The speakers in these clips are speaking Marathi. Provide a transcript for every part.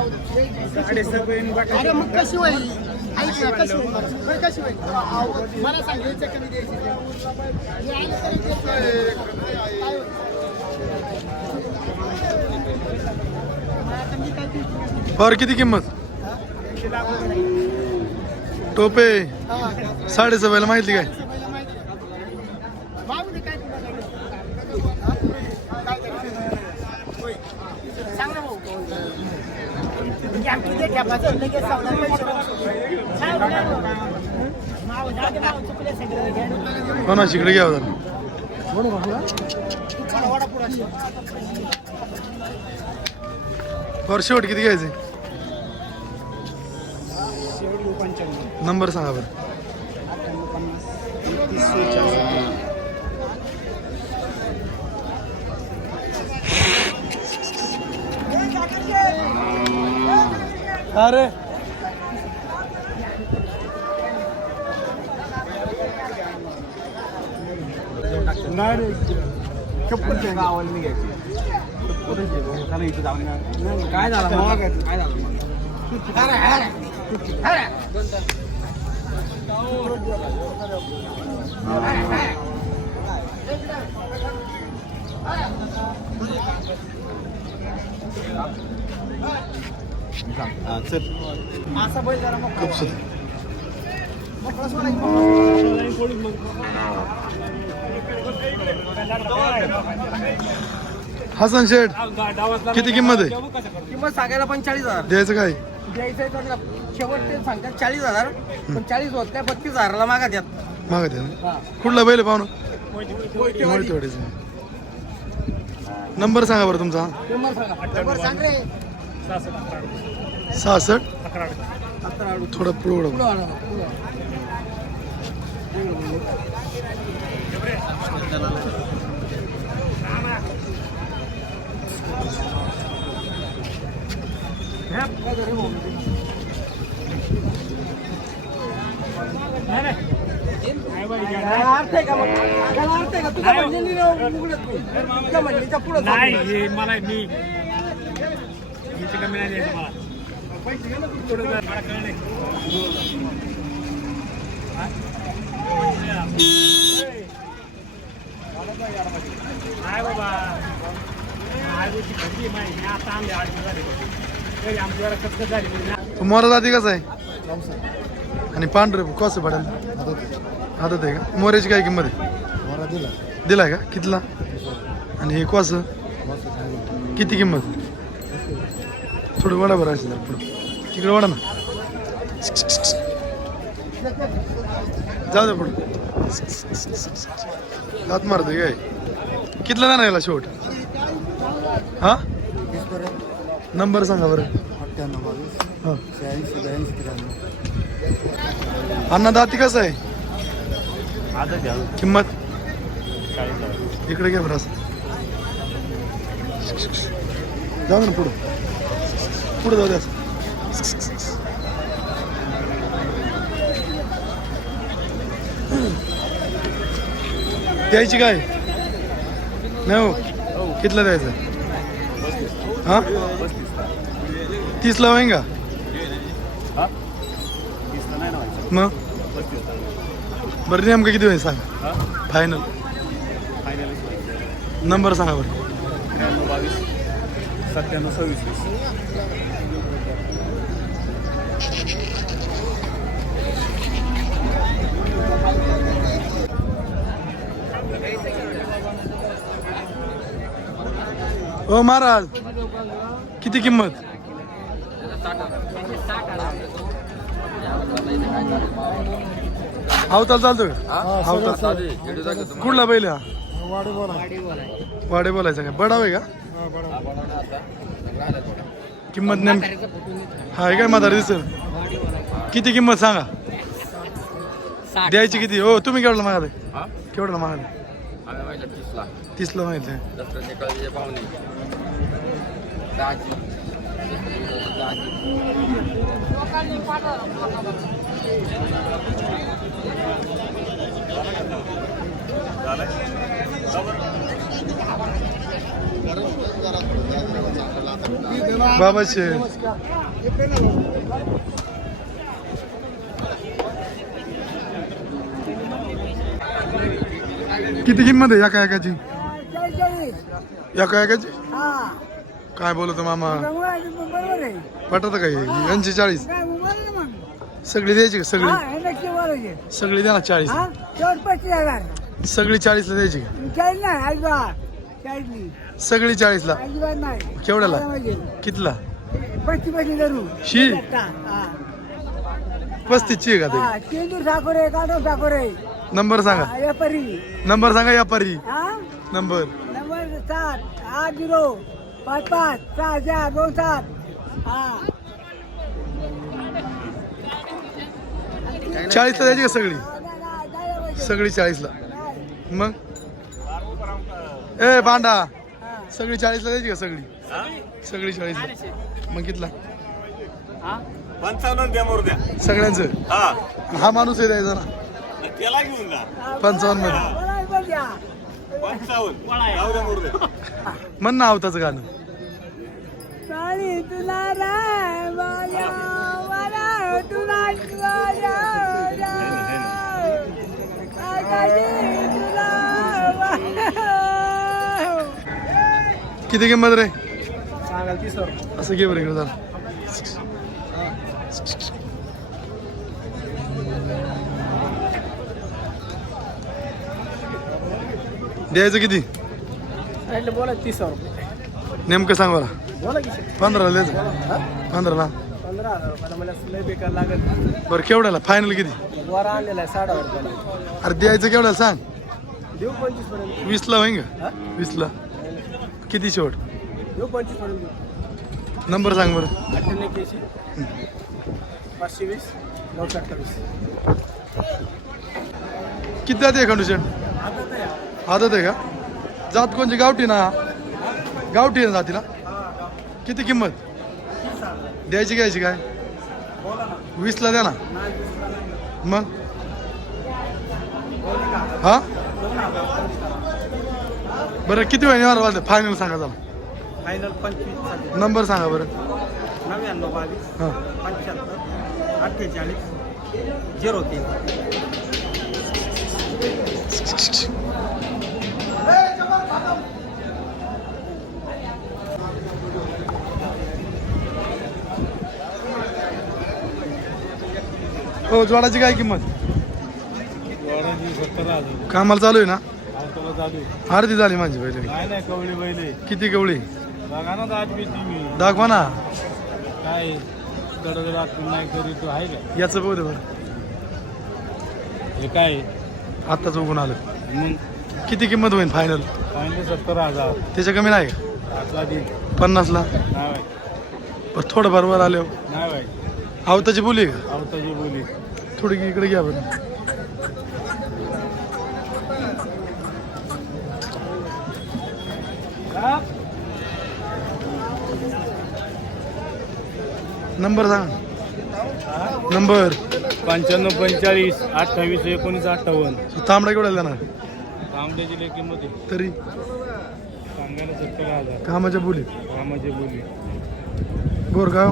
अरे मग कशी होईल ऐक ना कशी होईल कशी होईल मला सांगायचं कमी द्यायची पर किती किंमत टोपे 7.5 माहिती काय कोणा शिकडे घ्यावं जरा पर शेवट किती घ्यायचे नंबर सांगा बरं अरे काय झालं काय झालं असा बैल जरा मग हसन शेठ किती किंमत आहे किंमत सांगायला 45,000 द्यायचं काय द्यायचं तर शेवट ते सांगतात 40,000 पण 40 होत नाही 35,000ला मागा द्यात मागत आहे ना कुठला बैल पाहुणं नंबर सांगा बरं तुमचा नंबर सांग रे 66 थोडं पुढं अर्थ आहे का मग त्याला अर्थ आहे का तुझ्या म्हणणीच्या पुढं नाही मला मी कमी नाही द्यायचं नाही बाबा आता आमच्या आमच्या झाली मोरा जाती कसा आहे आणि पांढरे कसं पडेल आदत आहे का मोऱ्याची काय किंमत आहे दिलाय का कितला आणि हे कसं किती किंमत थोडं वडा बरं असेल पुढं तिकडे वडा ना जाऊ दे पुढं हात मारतोय काय कितला जाणार याला शेवट हा नंबर सांगा बरं हां अण्णा दाती कसं आहे किंमत इकडे घ्या बरं असं जाऊ ना पुढं पुढं जाऊ द्या द्यायची काय नाही हो कितलं द्यायचं हा 30ला होईन का मग बरं नेमकं किती होईल सांगा फायनल नंबर सांगा बरं 9726 हो महाराज किती किंमत अवताल चालतो का अवताल कुठला बैल हा वाडे बोलायचं काय बडा आहे का किंमत नेमकी हा काय म्हातारी दिसेल किती किंमत सांगा द्यायची किती हो तुम्ही केवढला मागाले केवढला मागाले 30ला माहिती बाबा शेठ. किती किंमत आहे एका एकाची? एका एकाची काय बोलतो मामा? पटत काय यांची 40 सगळी द्यायची का? सगळी द्या ना 40. सगळी 40 ला द्यायची का? सगळी 40 ला. केवढ्याला? कितला? 35 ची आहे का ते? नंबर सांगा. नंबर सांगा व्यापारी. नंबर 40 ला द्यायची का सगळी? सगळी 40 ला. मग ए भांडा सगळी 40 ला द्यायची का सगळी? सगळी 40 ला. मग कितला? 55 द्या मोर द्या सगळ्यांचं. हा माणूस आहे द्यायचा ना. त्याला घेऊन जा 55 मध्ये. 55 जाऊ द्या मोर द्या. म्हण ना आवताचं गाणं. किती किंमत रे? असं घे बरं इकडे जरा. द्यायचं किती? बोला 30 रुपये. नेमकं सांग मला. बोला की 15 ला द्यायचं. 15 ला. 15,000 रुपयाला मला लय बेकार लागत. बरं केवढ्याला फायनल किती? वर आणलेला आहे 60,000 रुपयाला. अरे द्यायचं केवढ्याला सांग. देऊ 25 पर्यंत. 20 ला होईन का? 20 ला किती शेवट? देऊ 25 पर्यंत. नंबर सांग बरं. 98 520 928. किती जाते कंडिशन? आदत आहे का? जात कोणची? गावठी ना? गावठी ना जातीला? किती किंमत? द्यायची घ्यायची काय? 20 ला द्या ना. मग हा बरं किती वेळ येणार? फायनल सांगा चला. फायनल 25. नंबर सांगा बरं. 99 22 हां 75 48 03. हो जोडाची काय किंमत? 70,000 कामाला चालू आहे ना? चालू. अर्धी झाली माझी पहिले. काय नाही कवळी बैल किती कवळी? बघा ना दात बी तुम्ही दाखवा ना. काय गडगडात नाही करी तो आहे का? याचं बघू दे बरं. हे काय आत्ताच उगून आलं. मग किती किंमत होईल फायनल? फायनल 70,000 त्याच्या कमी नाही का? आतला दिन 50 ला. नाही बाई पण थोडं बरोबर आले. नाही बाई आवताची बोली आहे का? आवताची बोली. थोडी इकडे घ्या बरं. नंबर सांग. नंबर 95 45 28 19 58. तांबडा केवढा देणार आंब्याची लई किंमत आहे. तरी? सांगायला 70,000 कामाच्या बोली. कामाची बोली. गोरगाव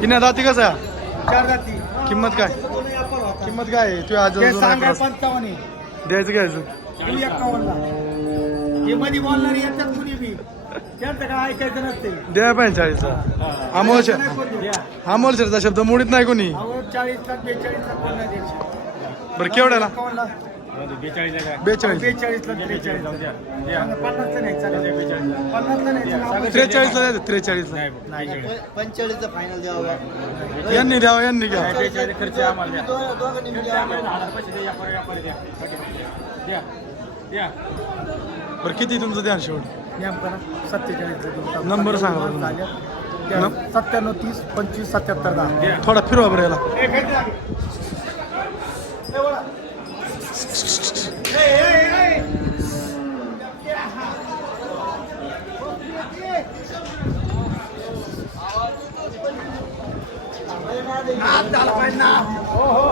किन्या दाती कसं आहे? 4 जाती. किंमत काय? किंमत काय आहे? तुझ्या आज ते सांगा 55 आहे. द्यायचं घ्यायचं. देऊ 51 ला. हे मध्ये बोलणारे येतात कुणी बी. त्यांचं काय ऐकायचं नसते. द्या 45 ला. अमोल शेरचा शब्द मोडीत नाही कोणी. 40 ला 42 ला कोण नाही द्यायचं. बरं केवढ्याला? 51 ला. 42 ला काय? 42. 42 ला 43 ला. द्या. 50 ला नाही चालेल. 50 ला नाही चालेल. 43 ला द्यायचं. 43 ला. नाही 45 चा फायनल द्यावा. यांनी द्यावं यांनी घ्या. 42 खर्च आम्हाला द्या. दोघांनी द्या. पैसे द्या. व्यापारी द्या. द्या. द्या. बरं किती तुमचं ध्यान शेवट? नेमकं ना 47 ला. नंबर सांगा बरं. झाले. 97 30 25 77 10. थोडा फिरवा बरं याला. झाला पाहिजे ना. हो हो